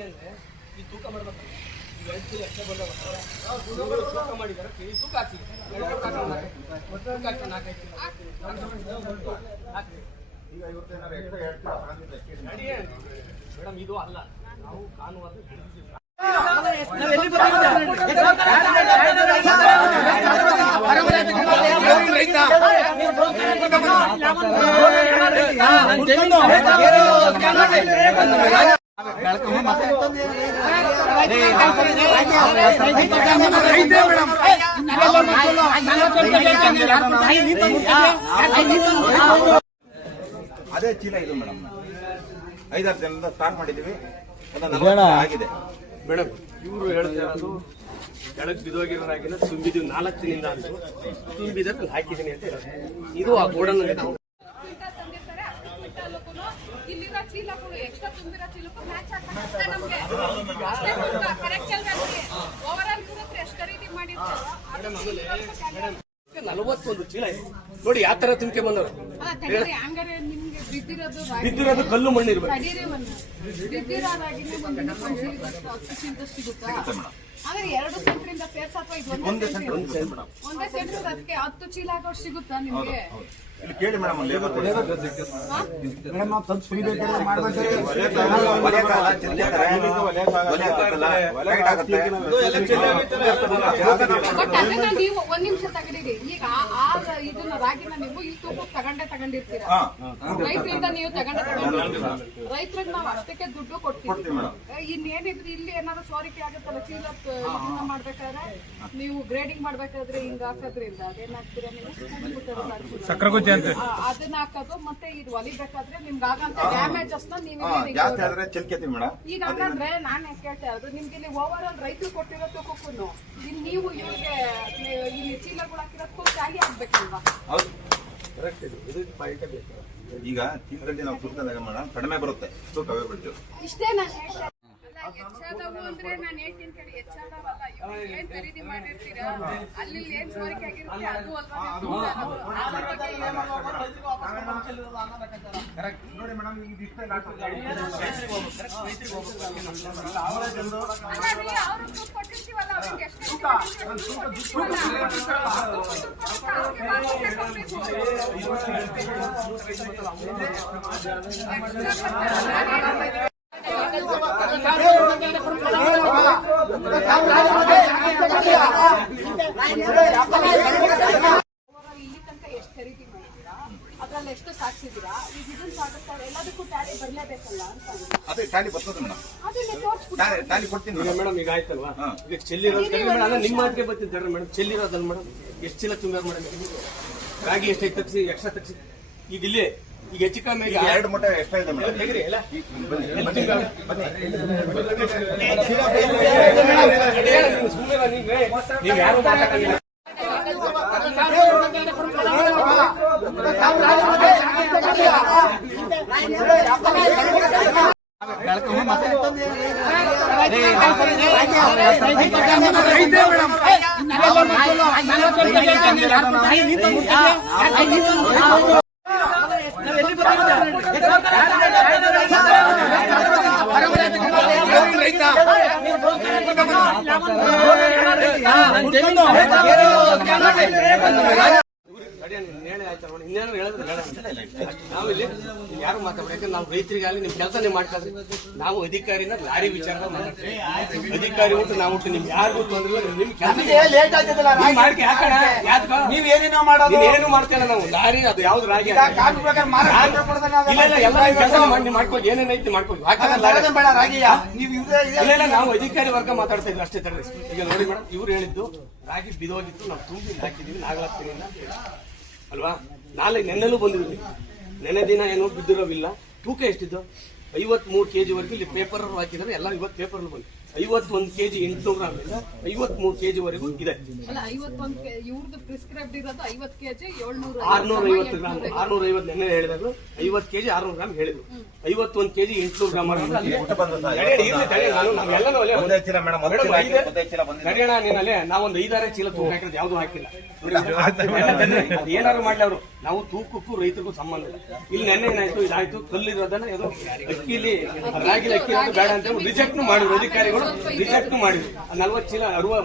ಯಾಕೆ ಅಂದ್ರೆ ಈ ತೂಕ ಮಾಡ್ಬೇಕಲ್ಲ, ಈಗ 2 ಕಿಲೋ ಎಕ್ಸ್ಟ್ರಾ ಬಂದವ ತೂಕ ಮಾಡಿದಾರೆ, ಈ ತೂಕ ಹಾಕಿ ಈಗ 55 ಮೇಡಮ್, ಇದು ಅಲ್ಲ, ನಾವು ಕಾನೂನು ಅದೇ ಚೀಲ ಇದು ಮೇಡಮ್, 5-6 ಜನರಿಂದ ಸ್ಟಾರ್ಟ್ ಮಾಡಿದ್ದೀವಿ, ಆಗಿದೆ ಮೇಡಮ್. ಇವರು ಹೇಳ್ತಾ ಇರೋದು ಕೆಳಗೆ ಬಿದ್ದೋಗಿರೋರಾಗಿನ ತುಂಬಿದೀವಿ 4 ದಿನದಿಂದ ಅಂತು ತುಂಬಿದಕ್ಕೆ ಹಾಕಿದ್ದೀನಿ ಅಂತ ಹೇಳಿ. ಇದು ಆ ಗೋಡನ್ ಇಲ್ಲಿರೋ ಚೀಲಗಳು ಎಕ್ಸ್ಟ್ರಾ ತುಂಬಿರೋ ಚೀಲಕ್ಕೂ ಮ್ಯಾಚ್ ಆಗ್ತದೆ ನಮಗೆ. ಕರೆಕ್ಟ್ ಅಲ್ವಾ? ಓವರಾಲ್ ಕೂಡ ಎಷ್ಟು ಖರೀದಿ ಮಾಡಿರ್ತಾರೆ. 41 ಚೀಲ ಇದೆ ನೋಡಿ, ಯಾವ ತರ ತುಂಬಿಕೆ ಬಂದವರು. ಬಿದ್ದಿರೋದು ಕಲ್ಲು ಮಣ್ಣು ಇರ್ಬೇಕು. ಅಂದ್ರೆ 2 ಸೆಂಟ್ರಿಂದ ಸೇರ್ಸ ಅಥವಾ ಇದು ಒಂದೇ ಸೆಂಟ್ರ್ ಅದಕ್ಕೆ 10 ಚೀಲ ಆಗೋಷ್ಟು ಸಿಗುತ್ತಾ ನಿಮ್ಗೆ? ಇಲ್ಲಿ ಕೇಳಿ ಮೇಡಮ್, ಲೇಬರ್ ನೀವು 1 ನಿಮಿಷ ತಗೊಂಡಿರಿ. ಈಗ ಇದನ್ನ ರಾಗಿನ ನೀವು ಇಲ್ಲಿ ತೂಕಕ್ಕೆ ತಗೊಂಡಿರ್ತೀರಾ, ರೈತರಿಂದ ನೀವು ರೈತರಿಗೆ ನಾವು ಅಷ್ಟಕ್ಕೆ ದುಡ್ಡು ಕೊಡ್ತೀವಿ. ಇನ್ನೇನಿದ್ರು ಇಲ್ಲಿ ಏನಾದ್ರು ಸೋರಿಕೆ ಆಗುತ್ತಲ್ಲ ಚೀಲ ಇದನ್ನ ಮಾಡ್ಬೇಕಾದ್ರೆ, ನೀವು ಗ್ರೇಡಿಂಗ್ ಮಾಡ್ಬೇಕಾದ್ರೆ ಹಿಂಗ ಹಾಕೋದ್ರಿಂದ ಅದೇನಾಗ್ತೀರಾ ನೀವು ಅದನ್ನ ಹಾಕೋದು, ಮತ್ತೆ ಇದು ಹೊಲಿಬೇಕಾದ್ರೆ ನಿಮ್ಗೆ ಆಗಂತ ಡ್ಯಾಮೇಜಸ್ ಈಗ ಹಂಗಂದ್ರೆ ನಾನ್ ಕೇಳ್ತಾ ಇರೋದು ನಿಮ್ಗೆ ಇಲ್ಲಿ ಓವರ್ ಆಲ್ ರೈತರು ಕೊಟ್ಟಿರೋ ತೂಕಕ್ಕೂ ಇಲ್ಲಿ ನೀವು ಇವ್ರಿಗೆ ಇಲ್ಲಿ ಚೀಲಗಳು ಹಾಕಿರೋದಕ್ಕೂ ಟ್ಯಾಲಿ ಆಗ್ಬೇಕಲ್ವಾ? ಈಗ ಚೀಲದಲ್ಲಿ ನಾವು ತೂಕದಾಗ ಮೇಡಮ್ ಕಡಿಮೆ ಬರುತ್ತೆ, ತೂಕವೇ ಬಿಡ್ತೀವಿ. ಇಷ್ಟೇ ನಾನು ಹೇಳ್ತಾ ಹೆಚ್ಚಾದವು ಅಂದ್ರೆ ನಾನು ಹೇಳ್ತೀನಿ ಕೇಳಿ, ಹೆಚ್ಚಾದವಲ್ಲ. ಏನ್ ಖರೀದಿ ಮಾಡಿರ್ತೀರಾ ಅಲ್ಲಿ ಏನ್ ಸೋರಿಕೆ ಆಗಿರುತ್ತೆ ಅದು ಅಲ್ವಾ ನೋಡಿ ಮೇಡಮ್. ಅವ್ರು ಕೊಟ್ಟಿರ್ತೀವಲ್ಲ ಅವ್ರಿಗೆ ಎಷ್ಟು ಇಲ್ಲಿ ತನಕ ಎಷ್ಟು ಖರೀದಿ ಮಾಡಿದ್ದೀರಾ, ಅದ್ರಲ್ಲಿ ಎಷ್ಟು ಸಾಕ್ಸಿದ್ದೀರಾ, ಈಗ ಇದನ್ನ ಸಾಗಿಸ್ತಾರೆ ಎಲ್ಲದಕ್ಕೂ ಟ್ಯಾಲಿ ಬರ್ಲೇಬೇಕಲ್ಲ ಅಂತ. ಅದೇ ಟ್ಯಾಲಿ ಬರ್ತದೆ ಮೇಡಮ್, ಟ್ಯಾಲಿ ಕೊಡ್ತೀನಿ ಮೇಡಮ್. ಈಗ ಆಯ್ತಲ್ವಾ, ಈಗ ಚೆಲ್ಲಿರೋದು ನಿಮ್ಮ ಮಾತಿಗೆ ಬರ್ತಿದ್ದಾರೆ ಮೇಡಮ್. ಚೆಲ್ಲಿರೋದಲ್ಲ ಮೇಡಮ್, ಎಷ್ಟು ಚೀಲ ತುಂಬ್ಯಾರ ಮೇಡಮ್, ರಾಗಿ ಎಷ್ಟೈತೆ ತಗ್ಸಿ, ಎಕ್ಸ್ಟ್ರಾ ತಗ್ಸಿ. ಈಗ ಇಲ್ಲಿ ಈಗ ಹೆಚ್ಚು ಕಮ್ಮಿ 2 ಮೂಟೆ ಎಕ್ಸ್ಟ್ರಾ ಇದೆ ಮೇಡಮ್. ಹೇಗ್ರಿ ಎಲ್ಲ ನೀವು ಯಾರು ಮಾತಾಡಂಗಿಲ್ಲ. ಇನ್ನೇನು ಹೇಳಿದ್ರೆ ನಾವು ಇಲ್ಲಿ ಯಾರು ಮಾತಾಡ್ಬೇಕು, ಯಾಕಂದ್ರೆ ನಾವು ರೈತರಿಗಾಗಲಿ ನಿಮ್ ಕೆಲಸ ನೀವು ಮಾಡ್ತಾರೆ. ನಾವು ಅಧಿಕಾರಿನ ಲಾರಿ ವಿಚಾರ ಮಾತಾಡ್ತೀವಿ, ಅಧಿಕಾರಿ ಉಂಟು ನಾವು ಉಂಟು, ನಿಮ್ಗೆ ಯಾರಿಗೂ ತೊಂದ್ರೆ ನಿಮ್ ಕೆಲಸ ಏನು ಮಾಡ್ತೇವೆ ನಾವು. ಲಾರಿ ಅದು ಯಾವ್ದು ರಾಗಿ ಎಲ್ಲ ಕೆಲಸ ಮಾಡಿ ಮಾಡ್ಕೊಳ್ಳಿ, ಏನೇನೈತಿ ಮಾಡ್ಕೊಳ್ಳಿ. ಇಲ್ಲ ನಾವು ಅಧಿಕಾರಿ ವರ್ಗ ಮಾತಾಡ್ತಾ ಇದ್ವಿ ಅಷ್ಟೇ ತಡ್ರಿ. ಈಗ ನೋಡಿ ಮೇಡಮ್, ಇವ್ರು ಹೇಳಿದ್ದು ರಾಗಿ ಬಿದೋಗಿತ್ತು, ನಾವು ತುಂಬಿ ಹಾಕಿದೀವಿ ನಾಗಲಾಗ್ತೀನಿ ಅಲ್ವಾ. ನೆನ್ನೆಲ್ಲೂ ಬಂದಿದ್ವಿ, ನೆನೆ ದಿನ ಏನೋ ಬಿದ್ದಿರೋವಿಲ್ಲ. ತೂಕ ಎಷ್ಟಿದ್ದು 53 kg ವರೆಗೂ ಇಲ್ಲಿ ಪೇಪರ್ ಹಾಕಿದ್ರೆ ಎಲ್ಲ ಇವತ್ತು ಪೇಪರ್ ಬಂದು 51 kg 800 ಗ್ರಾಮ್ ಇಂದ 53 kg ವರೆಗೂ ಇದೆ. ಅಲ್ಲ 51 ಇವ್ರದ್ದು ಪ್ರಿಸ್ಕ್ರೈಬ್ಡ್ ಇರೋದು 50 kg 750 ಗ್ರಾಮ್ 650 ನೆನ್ನೆ ಹೇಳಿದ್ರು 50 kg 600 ಗ್ರಾಮ್ ಹೇಳಿದ್ರು 51 kg 800 ಗ್ರಾಮ್ ನಡೆಯೋಣ ನೀನಲ್ಲೇ ನಾವೊಂದು 5-6 ಚೀಲ ತೂಕ ಹಾಕಿದ್ರೆ ಯಾವ್ದು ಹಾಕಿಲ್ಲ. ಏನಾದ್ರು ಮಾಡ್ಲಿ ಅವರು, ನಾವು ತೂಕಕ್ಕೂ ರೈತರಿಗೂ ಸಂಬಂಧ ಇಲ್ಲ. ಇಲ್ಲಿ ನೆನ್ನೆ ಏನಾಯ್ತು, ಇದಾಯ್ತು, ಕಲ್ಲಿರೋದನ್ನ ಇದು ಅಕ್ಕಿಲಿ ರಾಗಿ ಅಕ್ಕಿ ಬೇಡ ಅಂತ ರಿಜೆಕ್ಟ್ ಮಾಡಿದ್ರು ಅಧಿಕಾರಿಗಳು, ರಿಜೆಕ್ಟ್ ಮಾಡಿದ್ರು. 40 ಚೀಲ 60